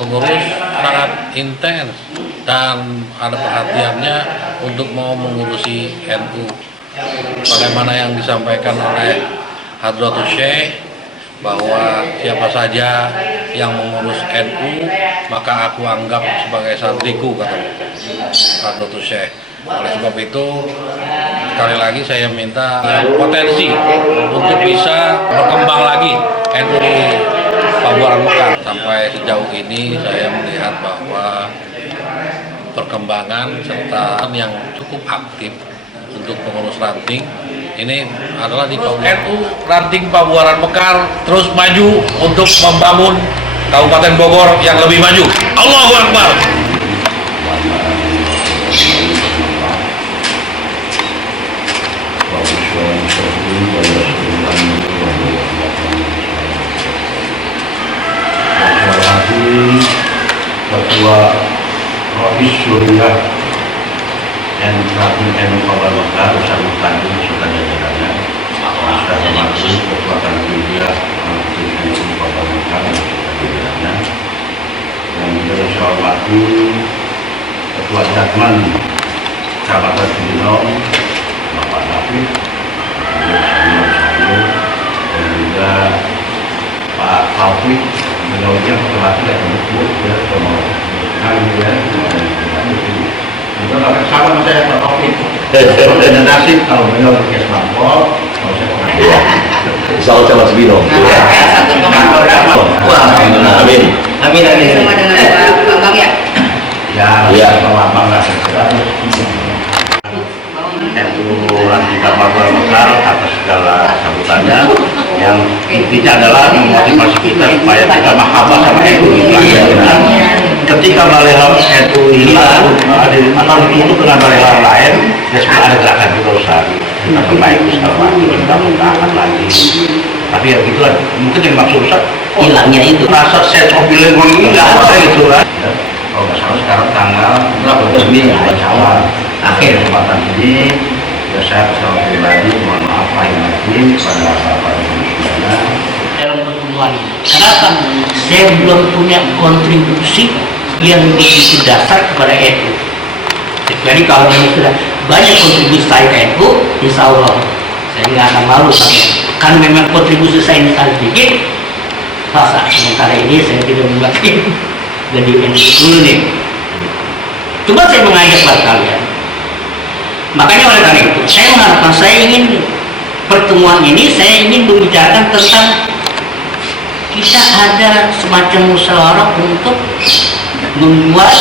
Pengurus sangat intens dan ada perhatiannya untuk mau mengurusi NU. Bagaimana yang disampaikan oleh Hadratus Syekh bahwa siapa saja yang mengurus NU maka aku anggap sebagai santriku, kata Hadratus Syekh. Oleh sebab itu sekali lagi saya minta potensi untuk bisa berkembang lagi NU di Pabuaran Mekar. Sampai sejauh ini saya melihat bahwa perkembangan serta yang cukup aktif untuk pengurus ranting ini adalah di NU ranting Pabuaran Mekar terus maju untuk membangun Kabupaten Bogor yang lebih maju. Allahu Akbar. Ketua Robis Surya dan Rabbin NU Pabuaran Mekar bersama Tanjung serta jajarannya, sudah termasuk Ketua Tanjung Rabbin NU Pabuaran Mekar serta jajarannya, dan juga saya hormati Ketua Jatman Kecamatan Cibinong Bapak David, dan juga Pak Taufik. Menjauhnya terlatih dan menyebut ya sama kami ya juga sama saya Pak Taufik dan nasib kalau beliau berkes lampau kalau saya pernah insya Allah sama Sebino amin sama dengan Pak Bambang ya Pak Bambang lah NU Ranting Pabuaran Mekar atas segala sambutannya yang intinya adalah memotivasi kita supaya kita mahabbah sama NU hilang. Ketika balehal NU hilang atau ditutup dengan balehal lain, ya sudah ada gerakan juga usaha kita perbaiki segala macam, kita mengangkat lagi. Tapi ya gitulah, mungkin yang maksud Ustaz hilangnya itu rasa sense of belonging ini nggak ada gitu lah. Kalau nggak salah sekarang tanggal berapa ini Syawal akhir kesempatan ini ya saya secara pribadi mohon maaf lahir batin pada sahabat semuanya dalam pertemuan. Kenapa saya belum punya kontribusi yang begitu dasar kepada NU? Jadi kalau memang sudah banyak kontribusi saya ke NU, insya Allah saya nggak akan malu sama. Kan memang kontribusi saya ini sangat sedikit. Masa sementara ini saya tidak mungkin jadi NU dulu nih. Coba saya mengajak buat kalian. Makanya oleh karena itu saya mengharapkan, saya ingin pertemuan ini saya ingin membicarakan tentang kita ada semacam musyawarah untuk membuat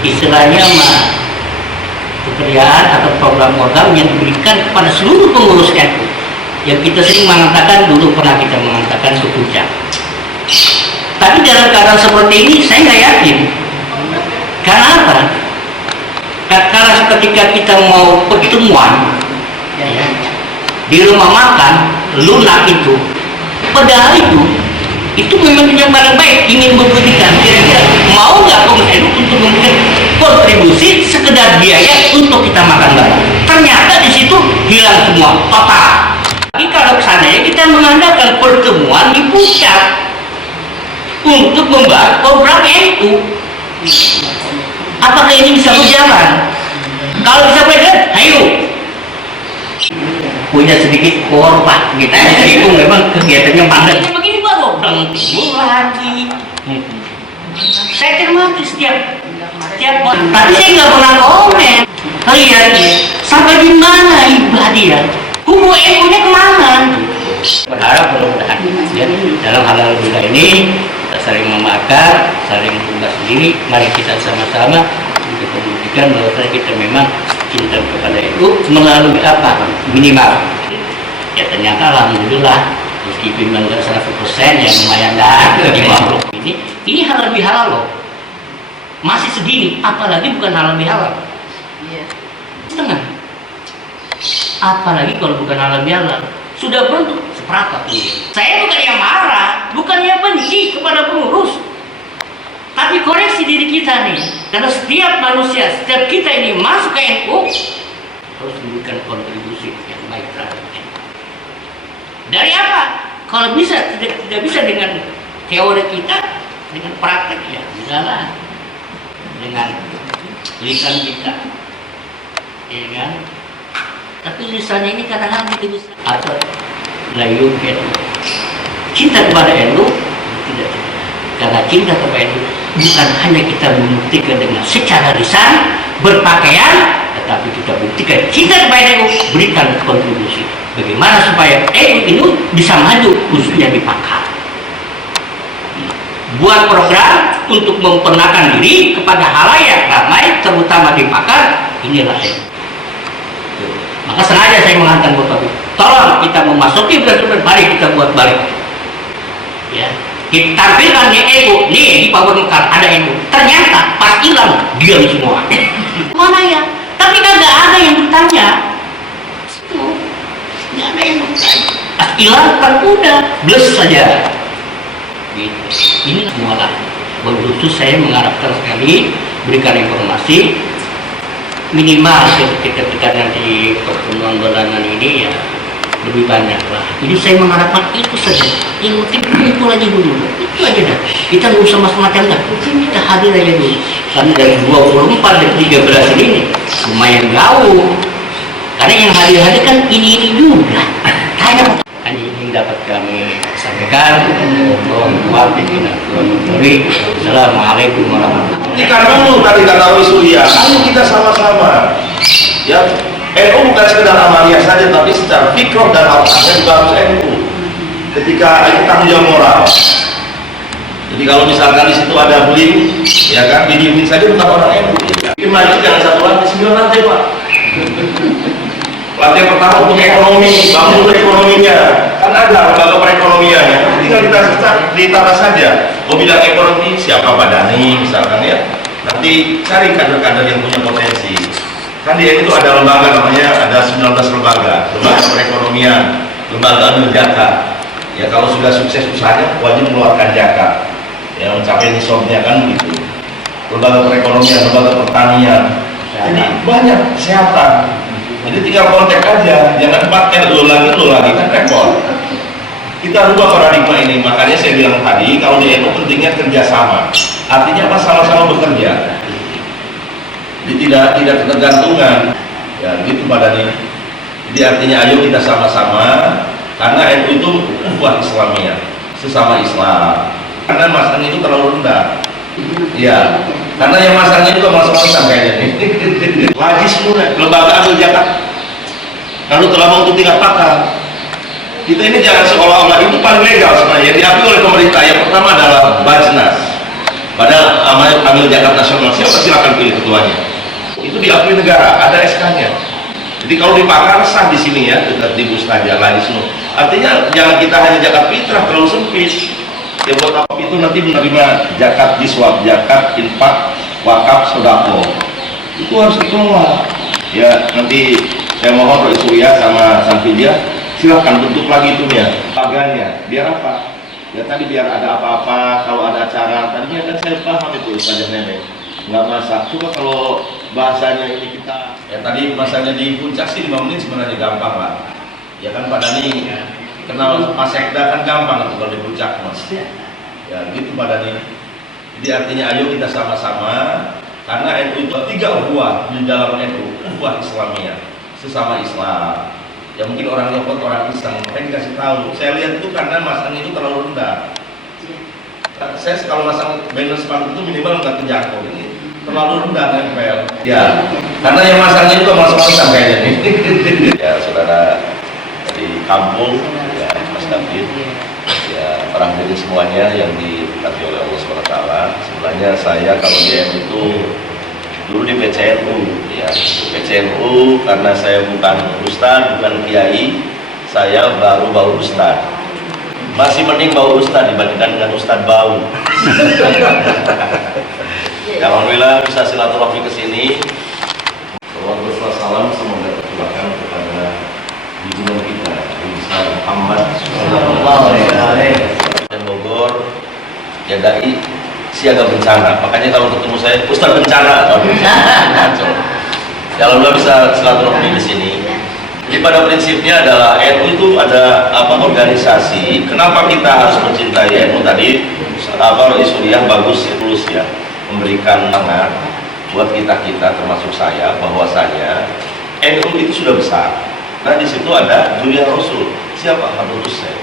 istilahnya pekerjaan atau program-program yang diberikan kepada seluruh pengurus NU yang kita sering mengatakan, dulu pernah kita mengatakan ke puncak. Tapi dalam keadaan seperti ini saya nggak yakin. Karena apa? Karena ketika kita mau pertemuan ya, di rumah makan lunak itu, padahal itu memang yang paling baik ingin memberikan kira-kira mau nggak pengurus NU untuk memberikan kontribusi sekedar biaya untuk kita makan bareng. Ternyata di situ hilang semua total. Jadi kalau kesannya kita mengandalkan pertemuan di puncak untuk membahas program NU, apakah ini bisa berjalan? Kalau bisa berjalan, ayo. Punya sedikit korban kita itu memang kegiatannya padat. Begini baru lagi. Saya cermati setiap tapi saya nggak pernah komen. Lihat sampai di mana ibadah dia. Kubu NU-nya kemana? Berharap mudah-mudahan ya, dalam hal-hal juga ini kita saling memaafkan, saling membuka sendiri. Mari kita sama-sama untuk membuktikan bahwa kita memang cinta kepada NU melalui apa? Minimal. Ya ternyata alhamdulillah meskipun enggak 100% yang lumayan dah di makhluk ini halal bihalal loh. Masih segini, apalagi bukan halal bihalal. Iya. Setengah. Apalagi kalau bukan halal bihalal, sudah bentuk seperempat. Saya bukan yang marah, bukan yang benci kepada pengurus, tapi koreksi diri kita nih. Karena setiap manusia, setiap kita ini masuk ke NU harus memberikan kontribusi yang baik terhadap NU. Dari apa? Kalau bisa tidak bisa dengan teori kita dengan praktek ya misalnya dengan lisan kita, ya kan? Tapi lisannya ini kadang-kadang kita bisa atau layung cinta kepada NU tidak, karena cinta kepada NU bukan hanya kita membuktikan dengan secara lisan berpakaian, tetapi kita buktikan cinta kepada NU, berikan kontribusi bagaimana supaya NU itu bisa maju khususnya di Pakar. Buat program untuk memperkenalkan diri kepada halayak ramai terutama di Pakar, inilah NU. Maka sengaja saya mengatakan buat Bapak, tolong kita memasuki bulan, mari kita buat balik. Ya, kita tampilkan di NU, nih di Power Mekar ada NU. Ternyata pas hilang diam semua. Mana ya? Tapi kagak ada yang bertanya. Itu, nggak ada yang bertanya. Pas hilang kan udah, bless saja. Gitu. Ini semua lah. Khusus saya mengharapkan sekali berikan informasi minimal ketika nanti pertemuan bulanan ini ya lebih banyak lah. Jadi saya mengharapkan itu saja. Yang penting kumpul aja dulu. Itu aja dah. Kita nggak usah macam-macam dah. Kita hadir aja dulu. Karena dari 24 dan 13 ini lumayan jauh. Karena yang hadir-hadir kan ini juga. Tanya hanya ini dapat kami sampaikan. Assalamualaikum warahmatullahi wabarakatuh. Ini karena dulu tadi kata Wisudya, ayo kita sama-sama. Ya, NU bukan sekedar amalia saja, tapi secara fikroh dan harfiahnya juga harus NU. Ketika itu tanggung jawab moral. Jadi kalau misalkan di situ ada bullying, ya kan, didiemin saja bukan orang NU. Bikin maju jangan satu lantai, 9 lantai Pak. Lantai pertama untuk ekonomi, bangun ekonominya. Kan ada lembaga perekonomiannya, tinggal ditata saja. Oh bidang ekonomi siapa Pak Dhani misalkan ya. Nanti cari kader-kader yang punya potensi. Kan di itu ada lembaga namanya, ada 19 lembaga. Lembaga perekonomian, lembaga amil zakat. Ya kalau sudah sukses usahanya wajib mengeluarkan zakat. Ya mencapai nisabnya kan begitu. Lembaga perekonomian, lembaga pertanian. Jadi banyak kesehatan. Jadi tinggal kontak aja, jangan pakai lo lagi kan repot. Kita rubah paradigma ini, makanya saya bilang tadi kalau di NU pentingnya kerjasama. Artinya apa? Sama-sama bekerja. Jadi tidak ketergantungan. Ya gitu badannya. Jadi artinya ayo kita sama-sama, karena NU itu ukhuwah Islamiyah, sesama Islam. Karena masanya itu terlalu rendah. Iya, karena yang masanya juga mas-masan kayaknya nih. Lagi semua lembaga amil zakat. Lalu telah untuk tingkat pakar. Kita ini jangan seolah-olah itu paling legal sebenarnya. Yang diakui oleh pemerintah yang pertama adalah Bajnas. Padahal amil zakat nasional siapa silakan pilih ketuanya. Itu diakui negara, ada SK-nya. Jadi kalau dipakar sah di sini ya, dekat di Bustaja, Laisnu. Artinya jangan kita hanya zakat fitrah terlalu sempit. Ya buat apa itu nanti menerima zakat diswab, zakat infak, wakaf, sedekah. Itu harus dikelola. Ya nanti saya mohon Roy Surya sama Sanfidia silahkan bentuk lagi itunya, lembaganya. Biar apa? Ya tadi biar ada apa-apa, kalau ada acara. Tadinya kan saya paham itu Ustazah Nenek. Nggak masak. Coba kalau bahasanya ini kita. Ya tadi masanya di puncak sih 5 menit sebenarnya gampang lah. Ya kan Pak Dhani kenal Mas Sekda kan gampang itu kalau di puncak Mas. Ya gitu Pak Dhani. Jadi artinya ayo kita sama-sama, karena NU itu 3 ukhuwah di dalam NU, ukhuwah Islamiyah, sesama Islam. Ya mungkin orang lepot, orang iseng, saya dikasih tahu. Saya lihat itu karena masanya itu terlalu rendah. Saya kalau masang banner sepatu itu minimal nggak terjangkau, ini terlalu rendah nempel. Ya, karena yang masangnya juga mas-masan kayaknya nih. Ya saudara di kampung, ya Mas David, ya para hadirin semuanya yang diberkati oleh Allah SWT. Sebenarnya saya kalau di NU itu dulu di PCNU, ya PCNU karena saya bukan ustaz, bukan kiai, saya baru bau ustaz. Masih mending bau ustaz dibandingkan dengan ustaz bau. Alhamdulillah bisa silaturahmi ke sini. Salam semoga tercurahkan kepada junjungan kita Nabi Muhammad dan Bogor, jadai siaga bencana. Makanya kalau ketemu saya Ustaz bencana atau ya alhamdulillah bisa silaturahmi di sini. Jadi pada prinsipnya adalah NU itu ada organisasi. Kenapa kita harus mencintai NU tadi? Rois Suriah bagus ya, tulus ya, memberikan semangat buat kita termasuk saya bahwasanya NU itu sudah besar. Nah di situ ada Julia Rasul. Siapa? Hadratus Syekh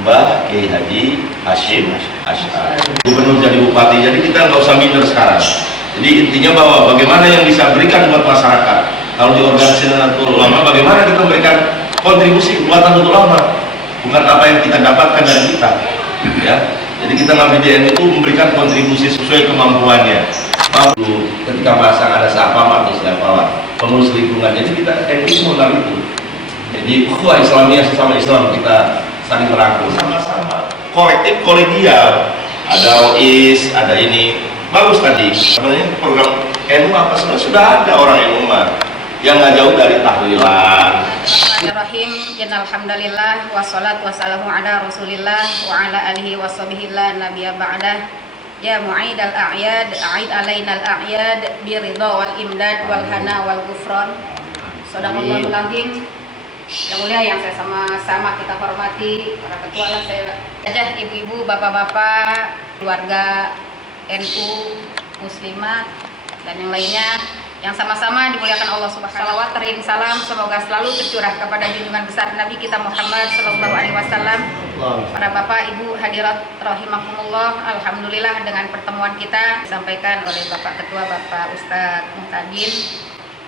Mbah Kiai Haji Hashim Asy'ari. Gubernur jadi bupati. Jadi kita nggak usah minder sekarang. Jadi intinya bahwa bagaimana yang bisa berikan buat masyarakat. Kalau di organisasi Nahdlatul Ulama, bagaimana kita memberikan kontribusi buat Nahdlatul Ulama, bukan apa yang kita dapatkan dari kita, ya. Jadi kita ngambil di NU itu memberikan kontribusi sesuai kemampuannya. Ketika pasang ada siapa atau siapa pengurus lingkungan, jadi kita NU mengenal itu. Jadi ukhuwah Islamiyah sesama Islam kita saling merangkul sama-sama, kolektif kolegial. Ada Rois, ada ini bagus tadi. Sebenarnya program NU apa sebenarnya sudah ada orang NU yang nggak jauh dari tahlilan. Bismillahirrahmanirrahim. Innalhamdalillah wassalatu wassalamu ala Rasulillah wa ala alihi washabihi la nabiyya ba'dah. Ya mu'idal a'yad, a'id alainal a'yad bi ridha wal imdad wal hana wal ghufran. Shadaqallahul azim. Yang mulia yang saya sama-sama kita hormati para ketua, saya ibu-ibu, bapak-bapak, keluarga NU Muslimat dan yang lainnya yang sama-sama dimuliakan Allah Subhanahu wa taala. Salawat tering salam semoga selalu tercurah kepada junjungan besar Nabi kita Muhammad sallallahu alaihi wasallam. Para bapak, ibu hadirat rahimakumullah, alhamdulillah dengan pertemuan kita disampaikan oleh Bapak Ketua Bapak Ustadz Muhtadin.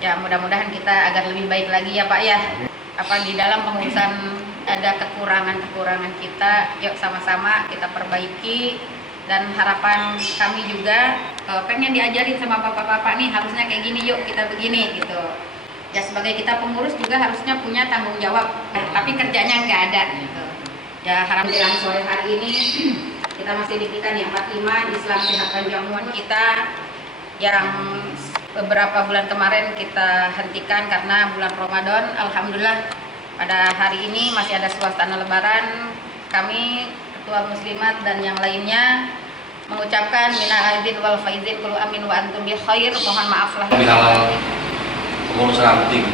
Ya mudah-mudahan kita agar lebih baik lagi ya Pak ya. Apa di dalam pengurusan ada kekurangan-kekurangan kita, yuk sama-sama kita perbaiki. Dan harapan kami juga pengen diajarin sama bapak-bapak nih harusnya kayak gini, yuk kita begini gitu. Ya sebagai kita pengurus juga harusnya punya tanggung jawab, tapi kerjanya nggak ada gitu. Ya alhamdulillah sore hari ini kita masih diberikan yang 45 Islam Sehat dan Jamuan kita yang beberapa bulan kemarin kita hentikan karena bulan Ramadan. Alhamdulillah pada hari ini masih ada suasana lebaran. Kami Ketua Muslimat dan yang lainnya mengucapkan minal aidin wal faizin kullu amin wa antum bi khair. Mohon maaf lah. Halal pengurus ranting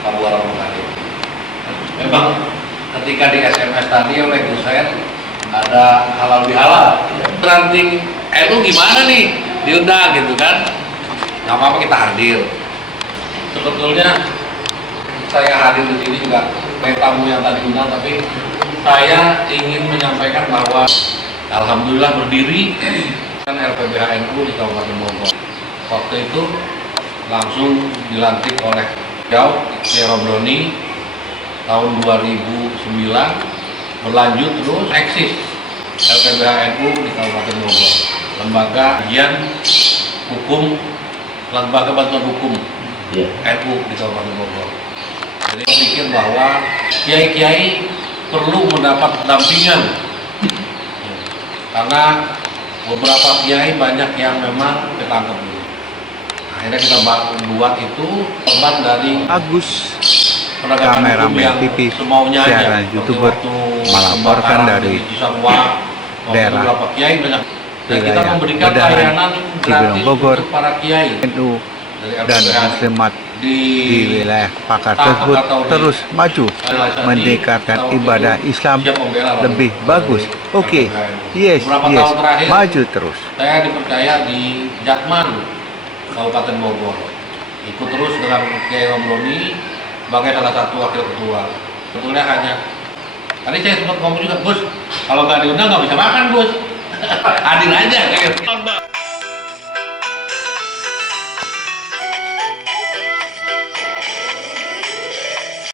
Kabupaten Bekasi. Memang ketika di SMS tadi oleh dosen ada halal bihalal. Ranting NU gimana nih diundang gitu kan? Nggak apa-apa kita hadir. Sebetulnya saya hadir di sini juga kayak tamu yang tadi undang, tapi saya ingin menyampaikan bahwa alhamdulillah berdiri kan LPBH NU di Kabupaten Bogor. Waktu itu langsung dilantik oleh Jauh Kiai Romdoni tahun 2009, berlanjut terus eksis LPBH NU di Kabupaten Bogor, lembaga kajian hukum, lembaga bantuan hukum NU di Kabupaten Bogor. Jadi saya pikir bahwa kiai-kiai perlu mendapat pendampingan karena beberapa kiai banyak yang memang ketangkep dulu. Akhirnya kita buat itu korban dari Agus, penegakan hukum yang kameramen TV, semaunya aja. siaran YouTuber melaporkan dari daerah beberapa kiai banyak. Dan kita wilayah memberikan Bedahan, layanan Cibinong, gratis Bogor, untuk para kiai NU dari dan LPBH Muslimat di wilayah pakar tersebut terus maju meningkatkan ibadah Islam lebih bagus. Oke, yes, maju terus. Saya dipercaya di Jatman, Kabupaten Bogor. Ikut terus dengan Kiai Romdoni sebagai salah satu wakil ketua. Sebetulnya hanya tadi saya sempat ngomong juga, Gus, kalau nggak diundang nggak bisa makan, Gus. Hadir aja.